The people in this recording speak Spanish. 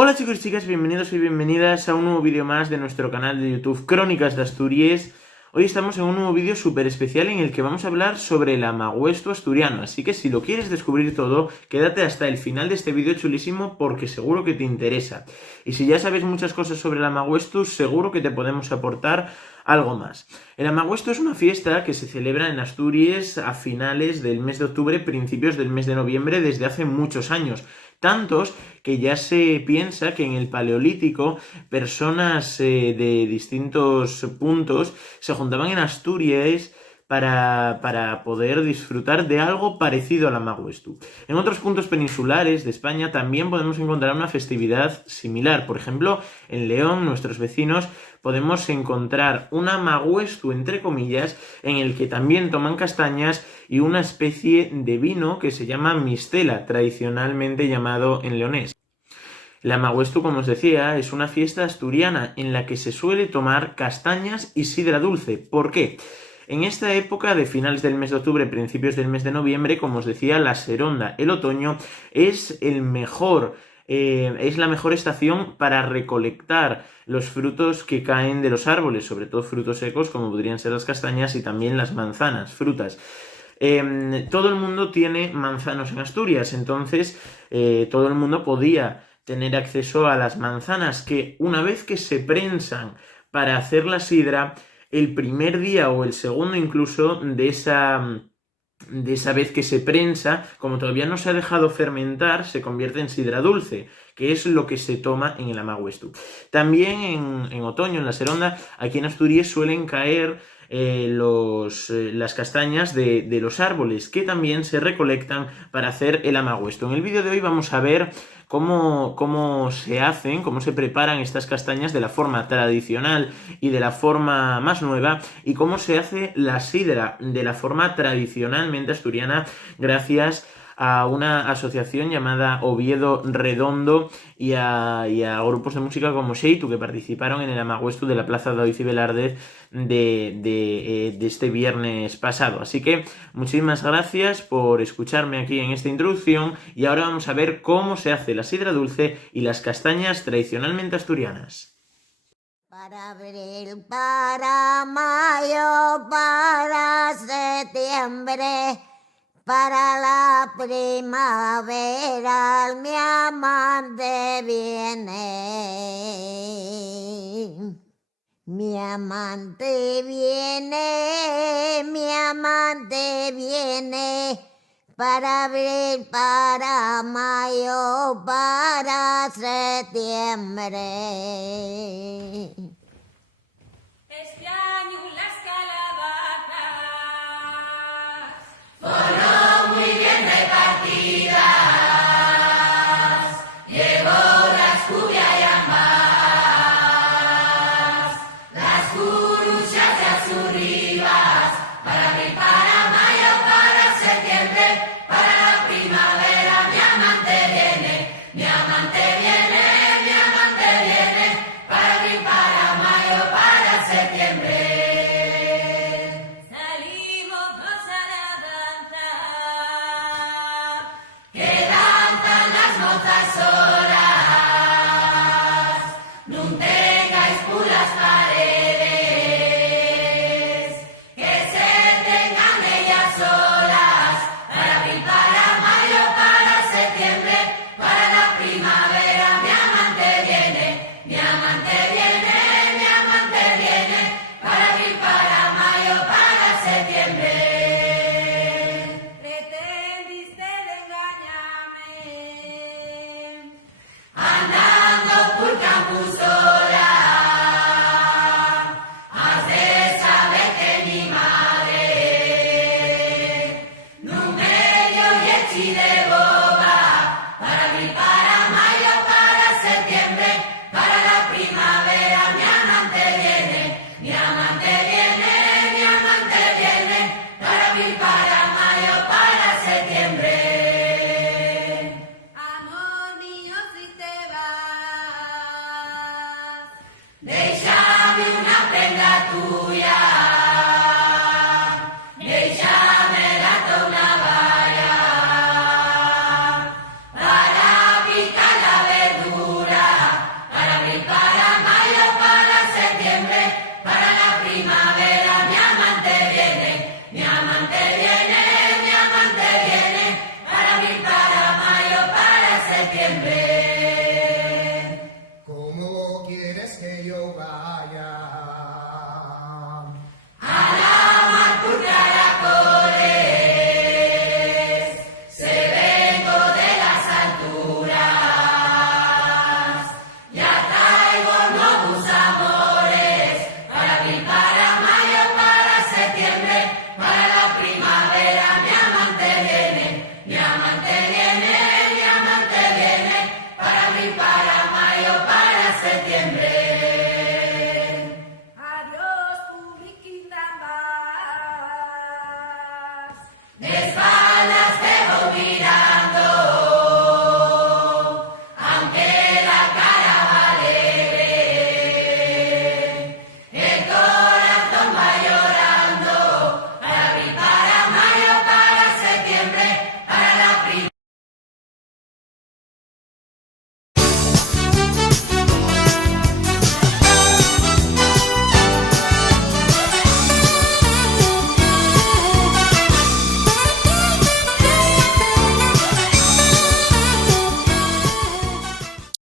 Hola chicos y chicas, bienvenidos y bienvenidas a un nuevo vídeo más de nuestro canal de YouTube Crónicas de Asturias. Hoy estamos en un nuevo vídeo súper especial en el que vamos a hablar sobre el amaguestu asturiano, así que si lo quieres descubrir todo, quédate hasta el final de este vídeo chulísimo porque seguro que te interesa. Y si ya sabes muchas cosas sobre el amaguestu, seguro que te podemos aportar algo más. El amaguestu es una fiesta que se celebra en Asturias a finales del mes de octubre, principios del mes de noviembre, desde hace muchos años. Tantos que ya se piensa que en el Paleolítico personas de distintos puntos se juntaban en Asturias para poder disfrutar de algo parecido al amaguestu. En otros puntos peninsulares de España también podemos encontrar una festividad similar. Por ejemplo, en León, nuestros vecinos, podemos encontrar un amaguestu, entre comillas, en el que también toman castañas y una especie de vino que se llama mistela, tradicionalmente llamado en leonés. El amaguestu, como os decía, es una fiesta asturiana en la que se suele tomar castañas y sidra dulce. ¿Por qué? En esta época de finales del mes de octubre, principios del mes de noviembre, como os decía, la seronda, el otoño, es la mejor estación para recolectar los frutos que caen de los árboles, sobre todo frutos secos como podrían ser las castañas y también las manzanas, frutas. Todo el mundo tiene manzanos en Asturias, entonces todo el mundo podía tener acceso a las manzanas que una vez que se prensan para hacer la sidra, el primer día o el segundo incluso de esa vez que se prensa, como todavía no se ha dejado fermentar, se convierte en sidra dulce, que es lo que se toma en el amaguestu. También en otoño, en la seronda, aquí en Asturias suelen caer las castañas de los árboles, que también se recolectan para hacer el amaguestu. En el vídeo de hoy vamos a ver cómo se preparan estas castañas de la forma tradicional y de la forma más nueva, y cómo se hace la sidra de la forma tradicionalmente asturiana gracias a una asociación llamada Oviedo Redondo y a grupos de música como Xeitu, que participaron en el amaguestu de la Plaza Daoiz y Velárdez de este viernes pasado. Así que muchísimas gracias por escucharme aquí en esta introducción, y ahora vamos a ver cómo se hace la sidra dulce y las castañas tradicionalmente asturianas. Para abril, para mayo, para septiembre, para la primavera, mi amante viene. Mi amante viene, mi amante viene. Para abril, para mayo, para septiembre. Este año las calabazas fueron muy bien repartidas, llegó la escubia y ambas, las curuchas de azurribas, para abril, para mayo, para septiembre, para la primavera, mi amante viene, mi amante viene, mi amante viene, para abril, para mayo, para septiembre. salimos dos a la danza, Que danzan las mozas solas, no tengáis por las paredes, que se tengan ellas solas, para abril, para mayo, para septiembre, para la primavera, mi amante viene, mi amante viene, mi amante viene, para abril, para mayo, para septiembre. pretendiste de engañarme, Andando por campus sola, has de saber que mi madre no me dio y de